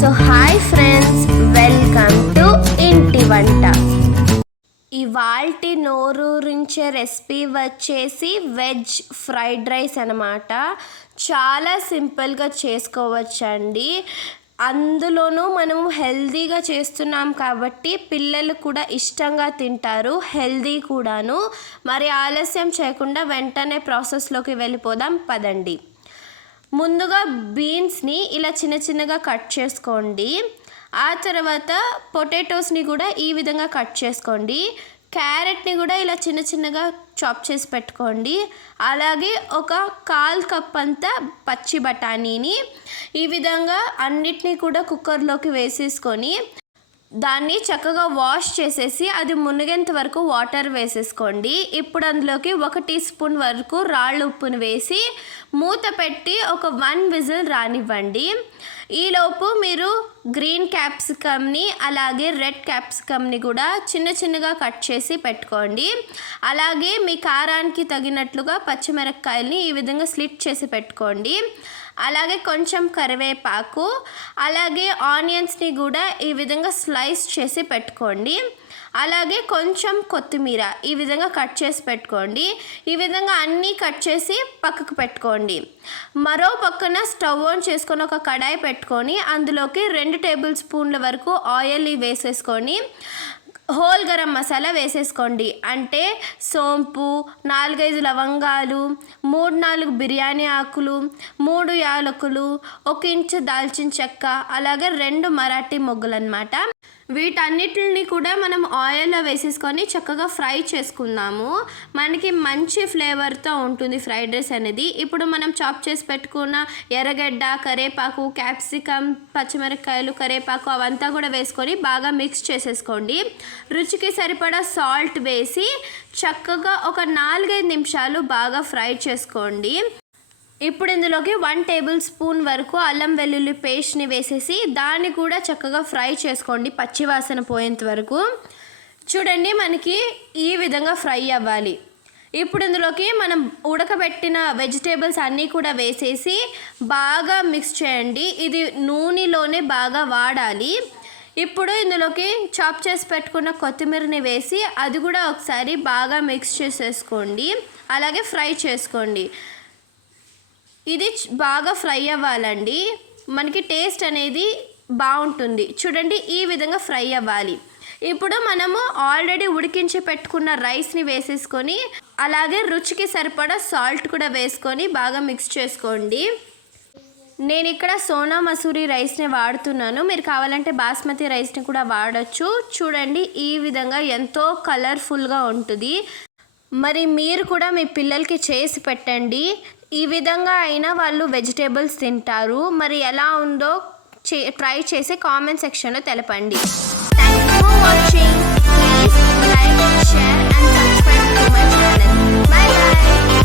So hi friends, welcome to ఇంటి వంట. ఇవాల్టి నోరూరించే రెసిపీ వచ్చేసి వెజ్ ఫ్రైడ్ రైస్ అన్నమాట. చాలా సింపుల్గా చేసుకోవచ్చండి. అందులోనూ మనం హెల్తీగా చేస్తున్నాం కాబట్టి పిల్లలు కూడా ఇష్టంగా తింటారు, హెల్తీ కూడాను. మరి ఆలస్యం చేయకుండా వెంటనే ప్రాసెస్లోకి వెళ్ళిపోదాం పదండి. ముందుగా బీన్స్ని ఇలా చిన్న చిన్నగా కట్ చేసుకోండి. ఆ తర్వాత పొటాటోస్ని కూడా ఈ విధంగా కట్ చేసుకోండి. క్యారెట్ని కూడా ఇలా చిన్న చిన్నగా చాప్ చేసి పెట్టుకోండి. అలాగే ఒక 1/4 కప్ అంతా పచ్చి బఠానీని ఈ విధంగా అన్నిటినీ కూడా కుక్కర్లోకి వేసేసుకొని దాన్ని చక్కగా వాష్ చేసేసి అది మునిగేంత వరకు వాటర్ వేసేసుకోండి. ఇప్పుడు అందులోకి 1 టీ స్పూన్ వరకు రాళ్ళ ఉప్పును వేసి మూత పెట్టి ఒక 1 విజిల్ రానివ్వండి. ఈలోపు మీరు గ్రీన్ క్యాప్సికమ్ని అలాగే రెడ్ క్యాప్సికమ్ని కూడా చిన్న చిన్నగా కట్ చేసి పెట్టుకోండి. అలాగే మీ కారానికి తగినట్లుగా పచ్చిమిరపకాయల్ని ఈ విధంగా స్లిట్ చేసి పెట్టుకోండి. అలాగే కొంచెం కరివేపాకు, అలాగే ఆనియన్స్ని కూడా ఈ విధంగా స్లైస్ చేసి పెట్టుకోండి. అలాగే కొంచెం కొత్తిమీర ఈ విధంగా కట్ చేసి పెట్టుకోండి. ఈ విధంగా అన్నీ కట్ చేసి పక్కకు పెట్టుకోండి. మరో పక్కన స్టవ్ ఆన్ చేసుకొని ఒక కడాయి పెట్టుకొని అందులోకి 2 టేబుల్ స్పూన్ల వరకు ఆయిల్ వేసేసుకొని హోల్ గరం మసాలా వేసేసుకోండి. అంటే సోంపు, 4-5 లవంగాలు, 3-4 బిర్యానీ ఆకులు, 3 యాలకులు, 1 ఇంచు దాల్చిన చెక్క, అలాగే 2 మరాఠీ మొగ్గులు అన్నమాట. వీటన్నిటిని కూడా మనం ఆయిల్లో వేసేసుకొని చక్కగా ఫ్రై చేసుకుందాము. మనకి మంచి ఫ్లేవర్తో ఉంటుంది ఫ్రైడ్ రైస్ అనేది. ఇప్పుడు మనం చాప్ చేసి పెట్టుకున్న ఎర్రగడ్డ, కరివేపాకు, క్యాప్సికమ్, పచ్చిమిరపకాయలు, కరివేపాకు అవంతా కూడా వేసుకొని బాగా మిక్స్ చేసేసుకోండి. రుచికి సరిపడా సాల్ట్ వేసి చక్కగా ఒక 4-5 నిమిషాలు బాగా ఫ్రై చేసుకోండి. ఇప్పుడు ఇందులోకి 1 టేబుల్ స్పూన్ వరకు అల్లం వెల్లుల్లి పేస్ట్ని వేసేసి దాన్ని కూడా చక్కగా ఫ్రై చేసుకోండి పచ్చివాసన పోయేంత వరకు. చూడండి, మనకి ఈ విధంగా ఫ్రై అవ్వాలి. ఇప్పుడు ఇందులోకి మనం ఉడకబెట్టిన వెజిటేబుల్స్ అన్నీ కూడా వేసేసి బాగా మిక్స్ చేయండి. ఇది నూనెలోనే బాగా వాడాలి. ఇప్పుడు ఇందులోకి చాప్ చేసి పెట్టుకున్న కొత్తిమీరని వేసి అది కూడా ఒకసారి బాగా మిక్స్ చేసేసుకోండి. అలాగే ఫ్రై చేసుకోండి. ఇది బాగా ఫ్రై అవ్వాలండి, మనకి టేస్ట్ అనేది బాగుంటుంది. చూడండి, ఈ విధంగా ఫ్రై అవ్వాలి. ఇప్పుడు మనము ఆల్రెడీ ఉడికించి పెట్టుకున్న రైస్ని వేసేసుకొని అలాగే రుచికి సరిపడా సాల్ట్ కూడా వేసుకొని బాగా మిక్స్ చేసుకోండి. నేను ఇక్కడ సోనా మసూరి రైస్ని వాడుతున్నాను, మీరు కావాలంటే బాస్మతి రైస్ని కూడా వాడచ్చు. చూడండి, ఈ విధంగా ఎంతో కలర్ఫుల్గా ఉంటుంది. మరి మీరు కూడా మీ పిల్లలకి చేసి పెట్టండి. ఈ విధంగా అయినా వాళ్ళు వెజిటేబుల్స్ తింటారు. మరి ఎలా ఉందో ట్రై చేసి కామెంట్ సెక్షన్లో తెలపండి. Thank you for watching. Please like, share and subscribe to my channel. By by.